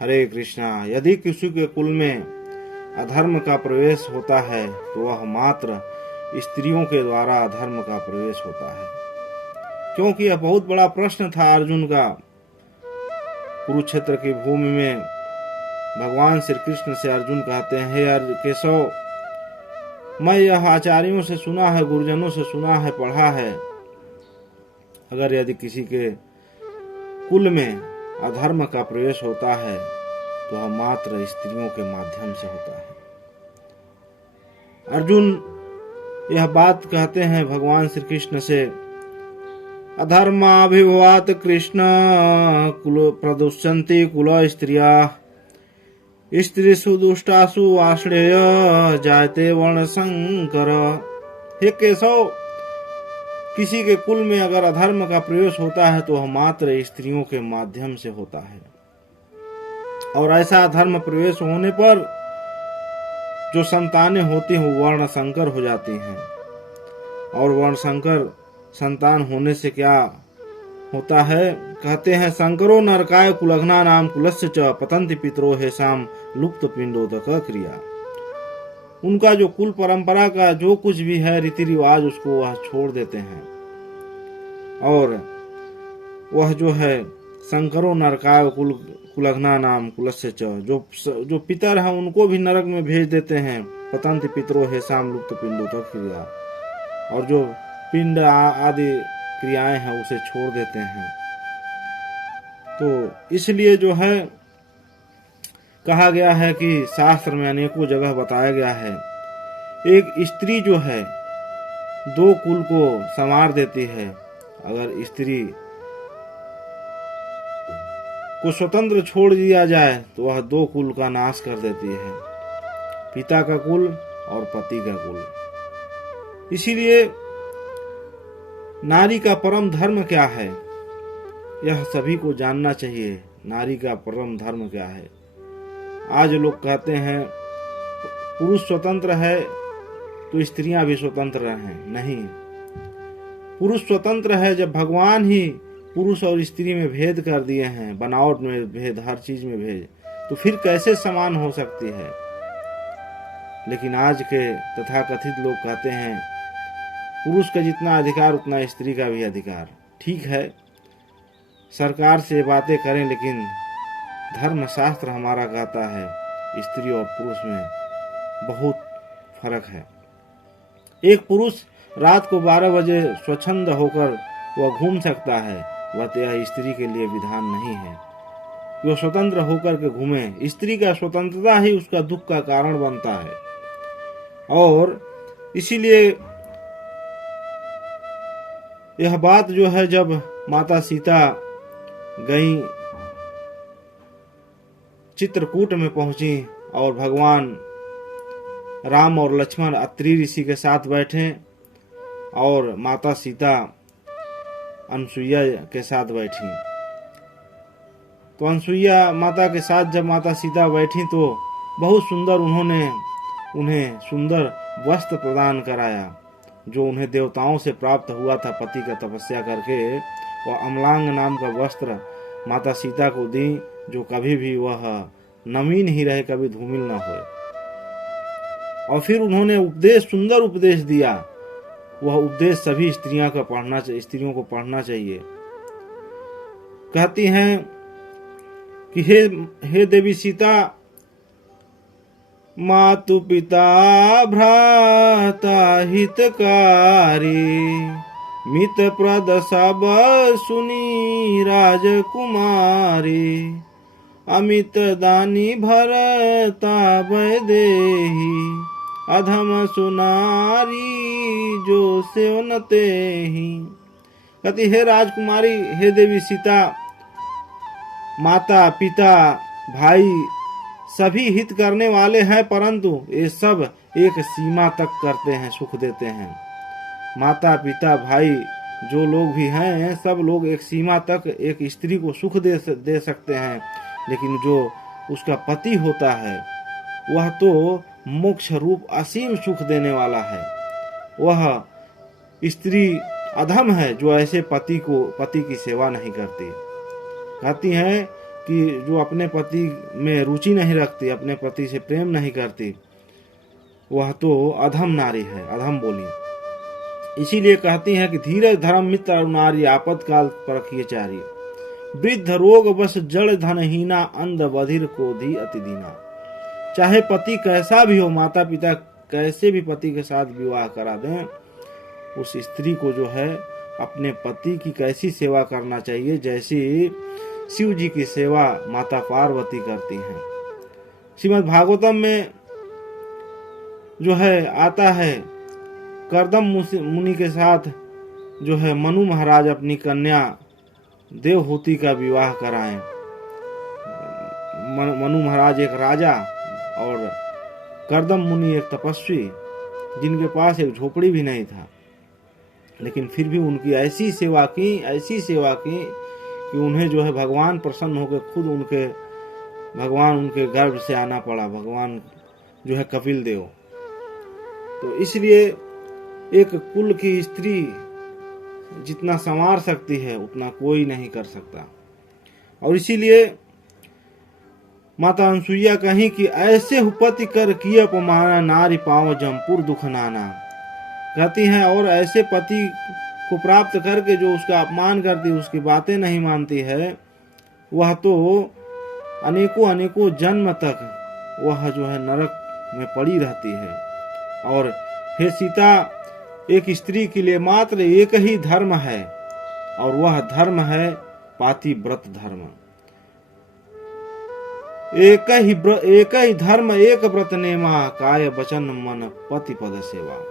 हरे कृष्णा। यदि किसी के कुल में अधर्म का प्रवेश होता है तो वह मात्र स्त्रियों के द्वारा अधर्म का प्रवेश होता है। क्योंकि यह बहुत बड़ा प्रश्न था अर्जुन का। कुरुक्षेत्र की भूमि में भगवान श्री कृष्ण से अर्जुन कहते हैं, हे केशव, मैं यह आचार्यों से सुना है, गुरुजनों से सुना है, पढ़ा है, अगर यदि किसी के कुल में अधर्म का प्रवेश होता है तो वह मात्र स्त्रियों के माध्यम से होता है। अर्जुन यह बात कहते हैं भगवान श्री कृष्ण से। अधर्माभिभवात कृष्ण कुल प्रदुष्यन्ति कुल स्त्रिया स्त्रीषु दुष्टासु आश्रय जायते वर्ण संकर। हे केशव, किसी के कुल में अगर अधर्म का प्रवेश होता है तो वह मात्र स्त्रियों के माध्यम से होता है। और ऐसा अधर्म प्रवेश होने पर जो संतानें होती हैं वो वर्ण संकर हो जाती हैं। और वर्ण संकर संतान होने से क्या होता है, कहते हैं, संकरो नरकाय कुलघ्ना नाम कुलस्य च पतंति पितरो हेषाम लुप्त पिंडोदक क्रिया। उनका जो कुल परंपरा का जो कुछ भी है रीति रिवाज उसको वह छोड़ देते हैं। और वह जो है संकरो नरकाय कुलघ्ना नाम कुलस्य च, जो पितर हैं उनको भी नरक में भेज देते हैं। पतंति पितरो हेषाम लुप्त पिंडोदक क्रिया। और जो पिंड आदि क्रियाएं हैं उसे छोड़ देते हैं। तो इसलिए जो है कहा गया है कि शास्त्र में अनेकों जगह बताया गया है, एक स्त्री जो है दो कुल को संवार देती है। अगर स्त्री को स्वतंत्र छोड़ दिया जाए तो वह दो कुल का नाश कर देती है, पिता का कुल और पति का कुल। इसीलिए नारी का परम धर्म क्या है यह सभी को जानना चाहिए। नारी का परम धर्म क्या है। आज लोग कहते हैं पुरुष स्वतंत्र है तो स्त्रियां भी स्वतंत्र हैं। नहीं, पुरुष स्वतंत्र है जब भगवान ही पुरुष और स्त्री में भेद कर दिए हैं, बनावट में भेद, हर चीज में भेद, तो फिर कैसे समान हो सकती है। लेकिन आज के तथाकथित लोग कहते हैं पुरुष का जितना अधिकार उतना स्त्री का भी अधिकार। ठीक है, सरकार से बातें करें, लेकिन धर्म शास्त्र हमारा कहता है स्त्री और पुरुष में बहुत फर्क है। एक पुरुष रात को 12 बजे स्वच्छंद होकर वह घूम सकता है, वह यह स्त्री के लिए विधान नहीं है। वह स्वतंत्र होकर के घूमे। स्त्री का स्वतंत्रता ही उसका दुख का कारण बनता है। और इसीलिए यह बात जो है, जब माता सीता गई चित्रकूट में पहुंची और भगवान राम और लक्ष्मण अत्रि ऋषि के साथ बैठे और माता सीता अनसुईया के साथ बैठी, तो अनसुईया माता के साथ जब माता सीता बैठी तो बहुत सुंदर उन्होंने उन्हें सुंदर वस्त्र प्रदान कराया, जो उन्हें देवताओं से प्राप्त हुआ था पति का तपस्या करके। वह अमलांग नाम का वस्त्र माता सीता को दी, जो कभी भी वह नवीन ही रहे, कभी धूमिल न हो। और फिर उन्होंने सुंदर उपदेश दिया। वह उपदेश सभी स्त्रियों को पढ़ना चाहिए। कहती हैं कि हे देवी सीता, मातु पिता भ्राता हितकारी मित प्रद सब सुनी राजकुमारी अमित दानी भरता वैदेही अधम सुनारी जो सेवनते ही। कहती हे राजकुमारी, हे देवी सीता, माता पिता भाई सभी हित करने वाले हैं, परंतु ये सब एक सीमा तक करते हैं, सुख देते हैं। माता पिता भाई जो लोग भी हैं, सब लोग एक सीमा तक एक स्त्री को सुख दे सकते हैं, लेकिन जो उसका पति होता है वह तो मोक्ष रूप असीम सुख देने वाला है। वह स्त्री अधम है जो ऐसे पति की सेवा नहीं करती। कहती हैं कि जो अपने पति में रुचि नहीं रखती, अपने पति से प्रेम नहीं करती, वह तो अधम नारी है, अधम बोली। इसीलिए कहती हैं कि धीरज धर्म मित्र और नारी आपातकाल परखिए चारी, वृद्ध रोग बस जड़ धनहीना अंध बधिर को धी अति दीना। चाहे पति कैसा भी हो, माता पिता कैसे भी पति के साथ विवाह करा दें, उस स्त्री को जो है अपने पति की कैसी सेवा करना चाहिए, जैसी शिव जी की सेवा माता पार्वती करती हैं। श्रीमद् भागवतम में जो है आता है, कर्दम मुनि के साथ जो है मनु महाराज अपनी कन्या देवहूति का विवाह कराएं। मनु महाराज एक राजा और कर्दम मुनि एक तपस्वी, जिनके पास एक झोपड़ी भी नहीं था, लेकिन फिर भी उनकी ऐसी सेवा की कि उन्हें जो है भगवान प्रसन्न होकर खुद भगवान उनके गर्भ से आना पड़ा, भगवान जो है कपिल देव। तो इसलिए एक कुल की स्त्री जितना संवार सकती है उतना कोई नहीं कर सकता। और इसीलिए माता अनसुईया कहीं कि ऐसे हुपति कर किए अपमाना, नारी पाओ जमपुर दुख नाना। कहती हैं और ऐसे पति को प्राप्त करके जो उसका अपमान करती, उसकी बातें नहीं मानती है, वह तो अनेकों जन्म तक वह जो है नरक में पड़ी रहती है। और हे सीता, एक स्त्री के लिए मात्र एक ही धर्म है, और वह धर्म है पातिव्रत धर्म। एक ही धर्म एक व्रत नेमा, काय वचन मन पति पद सेवा।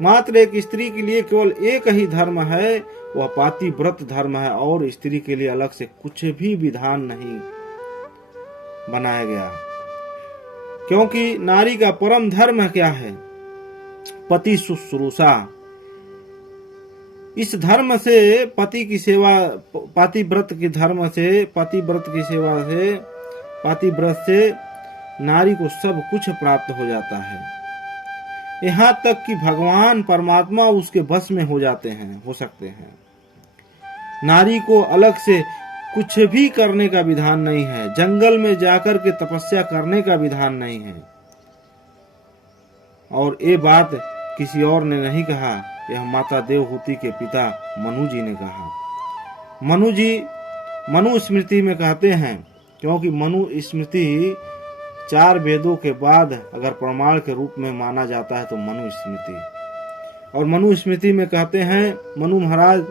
मात्र एक स्त्री के लिए केवल एक ही धर्म है, वह पातिव्रत धर्म है, और स्त्री के लिए अलग से कुछ भी विधान नहीं बनाया गया। क्योंकि नारी का परम धर्म क्या है? पति शुश्रूषा। इस धर्म से पति की सेवा, पातिव्रत के धर्म से, पातिव्रत की सेवा से, पातिव्रत से नारी को सब कुछ प्राप्त हो जाता है। यहाँ तक कि भगवान परमात्मा उसके बस में हो सकते हैं। नारी को अलग से कुछ भी करने का विधान नहीं है, जंगल में जाकर के तपस्या करने का विधान नहीं है। और ये बात किसी और ने नहीं कहा, यह माता देवहूति के पिता मनु जी ने कहा। मनु जी मनु स्मृति में कहते हैं, क्योंकि मनु स्मृति 4 वेदों के बाद अगर प्रमाण के रूप में माना जाता है तो मनु स्मृति। और मनु स्मृति में कहते हैं मनु महाराज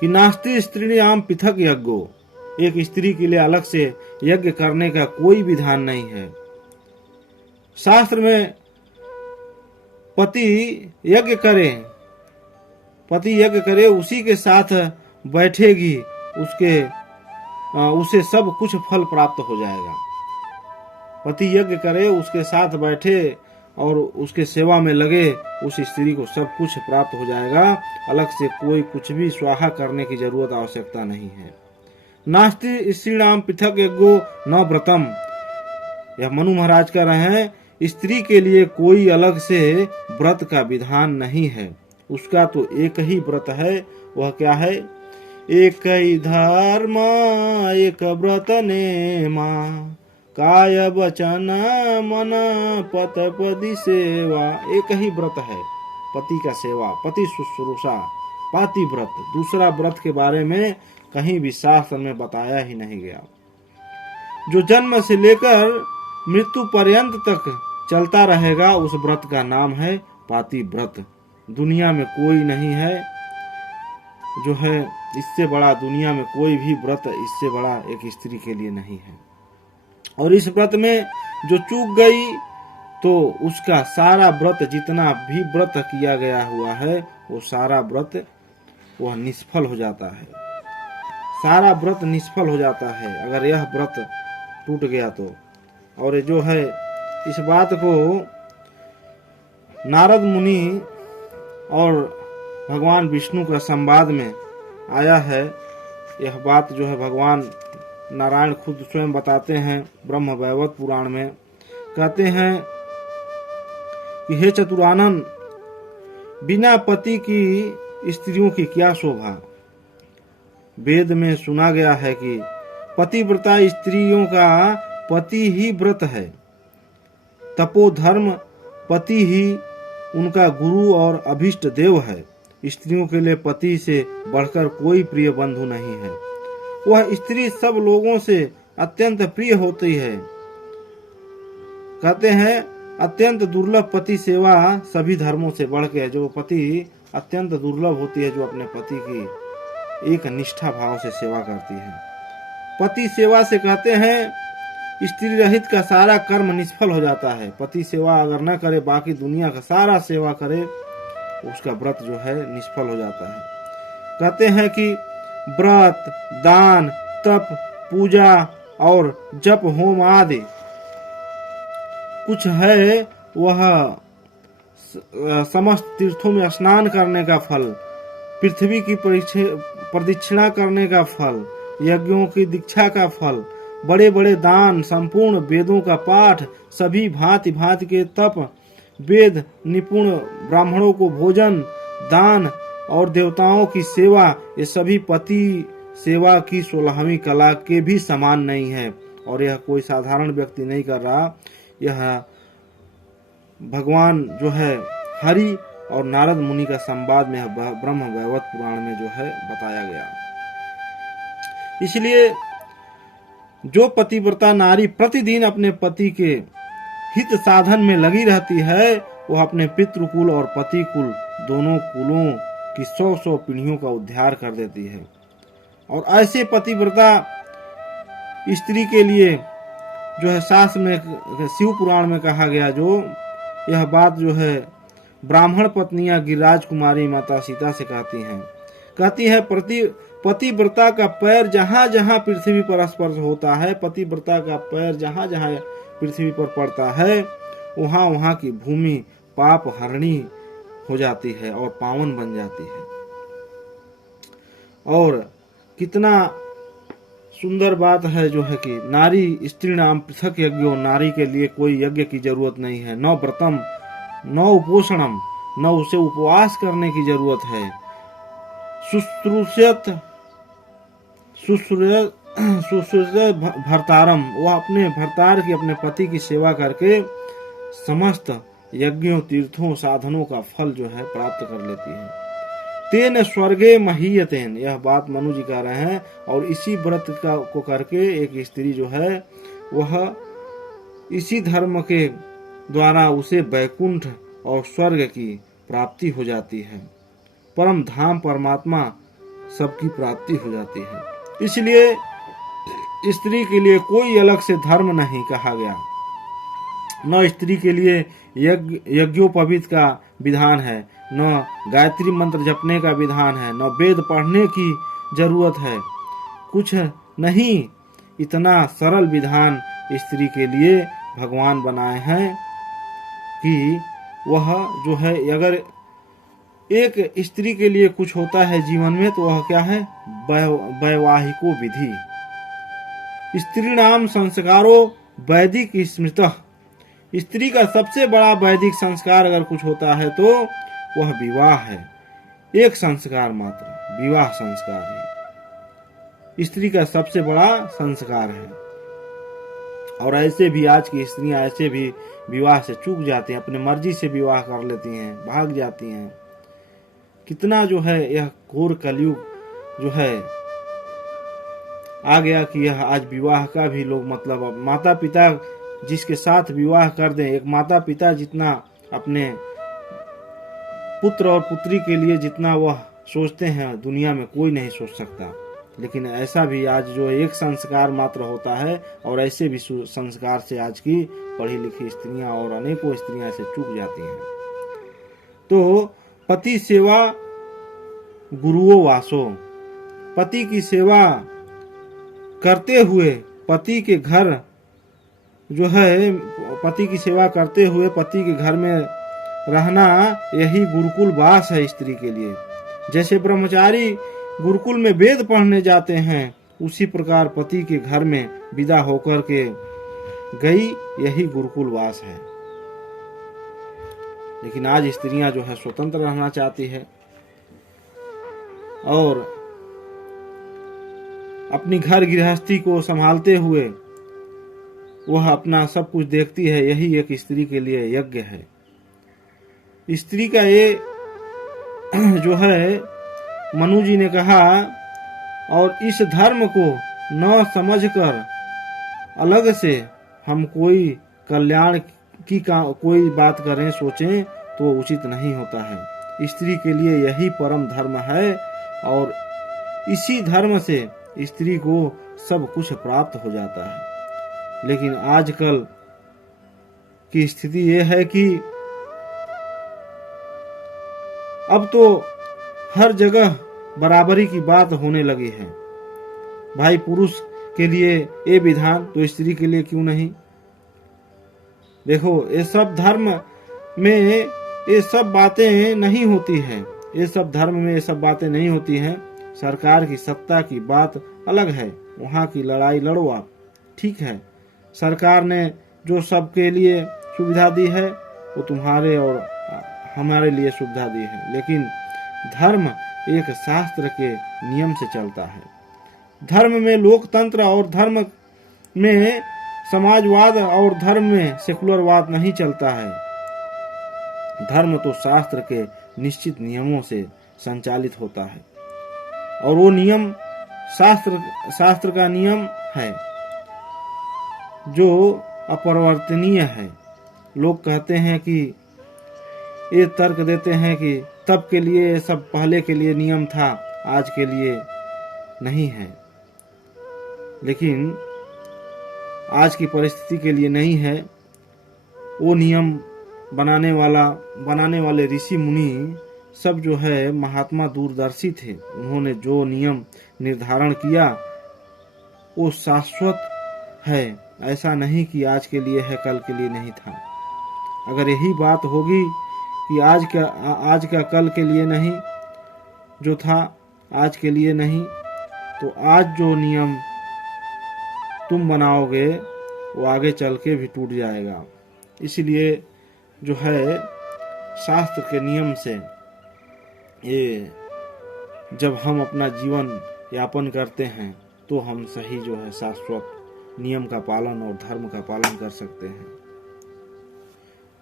कि नास्ति स्त्रीणाम पृथक यज्ञो, एक स्त्री के लिए अलग से यज्ञ करने का कोई विधान नहीं है। शास्त्र में पति यज्ञ करे, उसी के साथ बैठेगी, उसे सब कुछ फल प्राप्त हो जाएगा। पति यज्ञ करे, उसके साथ बैठे और उसके सेवा में लगे, उस स्त्री को सब कुछ प्राप्त हो जाएगा। अलग से कोई कुछ भी स्वाहा करने की जरूरत, आवश्यकता नहीं है। नास्ति स्त्रीणाम पृथक यज्ञो न व्रतम, यह मनु महाराज कह रहे हैं, स्त्री के लिए कोई अलग से व्रत का विधान नहीं है। उसका तो एक ही व्रत है। वह क्या है? एक ही धर्म एक व्रत नेमा, काय वचन मन पत पदी सेवा। एक ही व्रत है पति का सेवा, पति शुश्रूषा, पातिव्रत। दूसरा व्रत के बारे में कहीं भी शास्त्र में बताया ही नहीं गया। जो जन्म से लेकर मृत्यु पर्यंत तक चलता रहेगा, उस व्रत का नाम है पातिव्रत। दुनिया में कोई नहीं है जो है इससे बड़ा, दुनिया में कोई भी व्रत इससे बड़ा एक स्त्री के लिए नहीं है। और इस व्रत में जो चूक गई तो उसका सारा व्रत, जितना भी व्रत किया गया हुआ है, वो सारा व्रत वह निष्फल हो जाता है। सारा व्रत निष्फल हो जाता है अगर यह व्रत टूट गया तो। और जो है इस बात को नारद मुनि और भगवान विष्णु का संवाद में आया है। यह बात जो है भगवान नारायण खुद स्वयं बताते हैं ब्रह्म वैवर्त पुराण में। कहते हैं कि हे चतुरानन, बिना पति की स्त्रियों की क्या शोभा। वेद में सुना गया है कि पतिव्रता स्त्रियों का पति ही व्रत है। तपोधर्म पति ही उनका गुरु और अभिष्ट देव है। स्त्रियों के लिए पति से बढ़कर कोई प्रिय बंधु नहीं है। वह स्त्री सब लोगों से अत्यंत प्रिय होती है। कहते हैं अत्यंत दुर्लभ पति सेवा सभी धर्मों से बढ़ के, जो पति अत्यंत दुर्लभ होती है, जो अपने पति की एक निष्ठा भाव से सेवा करती है। पति सेवा से कहते हैं स्त्री रहित का सारा कर्म निष्फल हो जाता है। पति सेवा अगर न करे, बाकी दुनिया का सारा सेवा करे, उसका व्रत जो है निष्फल हो जाता है। कहते हैं कि व्रत, दान, तप, पूजा और जप, होम आदि कुछ है वह समस्त तीर्थों में स्नान करने का फल, पृथ्वी की प्रदक्षिणा करने का फल, यज्ञों की दीक्षा का फल, बड़े बड़े दान, संपूर्ण वेदों का पाठ, सभी भांति भांति के तप, वेद निपुण ब्राह्मणों को भोजन, दान और देवताओं की सेवा, ये सभी पति सेवा की 16वीं कला के भी समान नहीं है। और यह कोई साधारण व्यक्ति नहीं कर रहा, यह भगवान जो है हरि और नारद मुनि का संवाद में ब्रह्म वैवर्त पुराण में जो है बताया गया। इसलिए जो पतिव्रता नारी प्रतिदिन अपने पति के हित साधन में लगी रहती है, वह अपने पितृकुल और पति कुल दोनों कुलों की 100 पीढ़ियों का उद्धार कर देती है। और ऐसे पतिव्रता स्त्री के लिए जो है शास्त्र में, शिव पुराण में कहा गया, जो यह बात जो है ब्राह्मण पत्नियां गिरिराज कुमारी माता सीता से कहती है पतिव्रता का पैर जहां जहां पृथ्वी पर स्पर्श होता है, पतिव्रता का पैर जहां जहां पृथ्वी पर पड़ता है, वहां वहां की भूमि पाप हरणी हो जाती है और पावन बन जाती है। और कितना सुंदर बात है जो है कि नारी स्त्री नाम पृथक यज्ञो, नारी के लिए कोई यज्ञ की जरूरत नहीं है। न व्रतम न उपोषणम, न उसे उपवास करने की जरूरत है। शुश्रूषत भर्तारम, वह अपने भर्तार की, अपने पति की सेवा करके समस्त यज्ञों, तीर्थों, साधनों का फल जो है प्राप्त कर लेती है। तेन स्वर्गे महीयतेन, यह बात मनु जी कह रहे हैं। और इसी व्रत को करके एक स्त्री जो है वह इसी धर्म के द्वारा उसे वैकुंठ और स्वर्ग की प्राप्ति हो जाती है। परम धाम परमात्मा सबकी प्राप्ति हो जाती है। इसलिए स्त्री के लिए कोई अलग से धर्म नहीं कहा गया। न स्त्री के लिए यज्ञोपवीत का विधान है, न गायत्री मंत्र जपने का विधान है, न वेद पढ़ने की जरूरत है, कुछ नहीं। इतना सरल विधान स्त्री के लिए भगवान बनाए हैं कि वह जो है, अगर एक स्त्री के लिए कुछ होता है जीवन में तो वह क्या है, वैवाहिको विधि। स्त्री नाम संस्कारो वैदिक स्मृतः, स्त्री का सबसे बड़ा वैदिक संस्कार अगर कुछ होता है तो वह विवाह है। एक संस्कार मात्र, विवाह संस्कार है, स्त्री का सबसे बड़ा संस्कार है। और ऐसे भी आज की स्त्रियां ऐसे भी विवाह से चूक जाती हैं, अपने मर्जी से विवाह कर लेती हैं, भाग जाती हैं। कितना जो है यह घोर कलयुग जो है आ गया कि यह आज विवाह का भी लोग, मतलब अब माता पिता जिसके साथ विवाह कर दें, एक माता पिता जितना अपने पुत्र और पुत्री के लिए जितना वह सोचते हैं, दुनिया में कोई नहीं सोच सकता। लेकिन ऐसा भी आज जो एक संस्कार मात्र होता है, और ऐसे भी संस्कार से आज की पढ़ी लिखी स्त्रियां और अनेकों स्त्रियां ऐसे चूक जाती हैं। तो पति सेवा गुरुओं वासो, पति की सेवा करते हुए पति के घर जो है, पति की सेवा करते हुए पति के घर में रहना, यही गुरुकुल वास है स्त्री के लिए। जैसे ब्रह्मचारी गुरुकुल में वेद पढ़ने जाते हैं, उसी प्रकार पति के घर में विदा होकर के गई, यही गुरुकुल वास है। लेकिन आज स्त्रियां जो है स्वतंत्र रहना चाहती है, और अपनी घर गृहस्थी को संभालते हुए वह अपना सब कुछ देखती है, यही एक स्त्री के लिए यज्ञ है। स्त्री का ये जो है मनु जी ने कहा, और इस धर्म को न समझकर अलग से हम कोई कल्याण की कोई बात करें सोचें तो उचित नहीं होता है। स्त्री के लिए यही परम धर्म है और इसी धर्म से स्त्री को सब कुछ प्राप्त हो जाता है। लेकिन आजकल की स्थिति यह है कि अब तो हर जगह बराबरी की बात होने लगी है। भाई पुरुष के लिए ये विधान तो स्त्री के लिए क्यों नहीं? देखो, ये सब धर्म में ये सब बातें नहीं होती हैं। ये सब धर्म में ये सब बातें नहीं होती हैं। सरकार की सत्ता की बात अलग है, वहाँ की लड़ाई लड़ो आप, ठीक है। सरकार ने जो सबके लिए सुविधा दी है वो तुम्हारे और हमारे लिए सुविधा दी है, लेकिन धर्म एक शास्त्र के नियम से चलता है। धर्म में लोकतंत्र और धर्म में समाजवाद और धर्म में सेकुलरवाद नहीं चलता है। धर्म तो शास्त्र के निश्चित नियमों से संचालित होता है और वो नियम शास्त्र का नियम है जो अपरिवर्तनीय है। लोग कहते हैं कि ये तर्क देते हैं कि तब के लिए सब पहले के लिए नियम था, आज के लिए नहीं है। लेकिन आज की परिस्थिति के लिए नहीं है। वो नियम बनाने वाले ऋषि मुनि सब जो है महात्मा दूरदर्शी थे। उन्होंने जो नियम निर्धारण किया वो शाश्वत है, ऐसा नहीं कि आज के लिए है कल के लिए नहीं था। अगर यही बात होगी कि आज का कल के लिए नहीं, जो था आज के लिए नहीं, तो आज जो नियम तुम बनाओगे वो आगे चल के भी टूट जाएगा। इसलिए जो है शास्त्र के नियम से ये जब हम अपना जीवन यापन करते हैं तो हम सही जो है शाश्वत नियम का पालन और धर्म का पालन कर सकते हैं।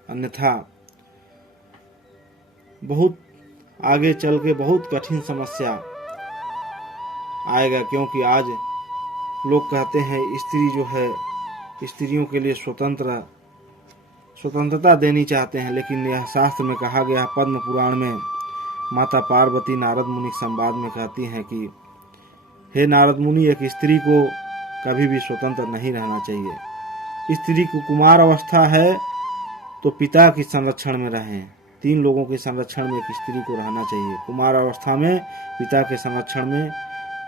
अन्यथा बहुत आगे चल के बहुत कठिन समस्या आएगा, क्योंकि आज लोग कहते हैं स्त्री जो है स्त्रियों के लिए स्वतंत्रता देनी चाहते हैं, लेकिन यह शास्त्र में कहा गया, पद्म पुराण में माता पार्वती नारद मुनि संवाद में कहती हैं कि हे नारद मुनि, एक स्त्री को कभी भी स्वतंत्र नहीं रहना चाहिए। स्त्री को कुमार अवस्था है तो पिता के संरक्षण में रहें। 3 लोगों के संरक्षण में एक स्त्री को रहना चाहिए। कुमार अवस्था में पिता के संरक्षण में,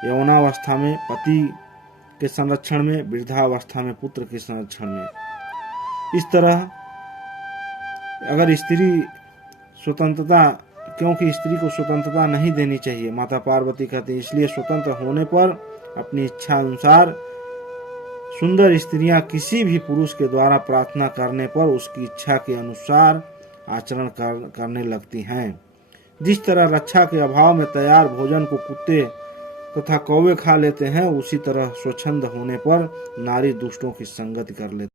यौनावस्था में पति के संरक्षण में, वृद्धावस्था में पुत्र के संरक्षण में। इस तरह अगर स्त्री स्वतंत्रता, क्योंकि स्त्री को स्वतंत्रता नहीं देनी चाहिए, माता पार्वती कहती है, इसलिए स्वतंत्र होने पर अपनी इच्छा अनुसार सुंदर स्त्रियां किसी भी पुरुष के द्वारा प्रार्थना करने पर उसकी इच्छा के अनुसार आचरण करने लगती हैं। जिस तरह रक्षा के अभाव में तैयार भोजन को कुत्ते तथा कौवे खा लेते हैं, उसी तरह स्वच्छंद होने पर नारी दुष्टों की संगति कर लेती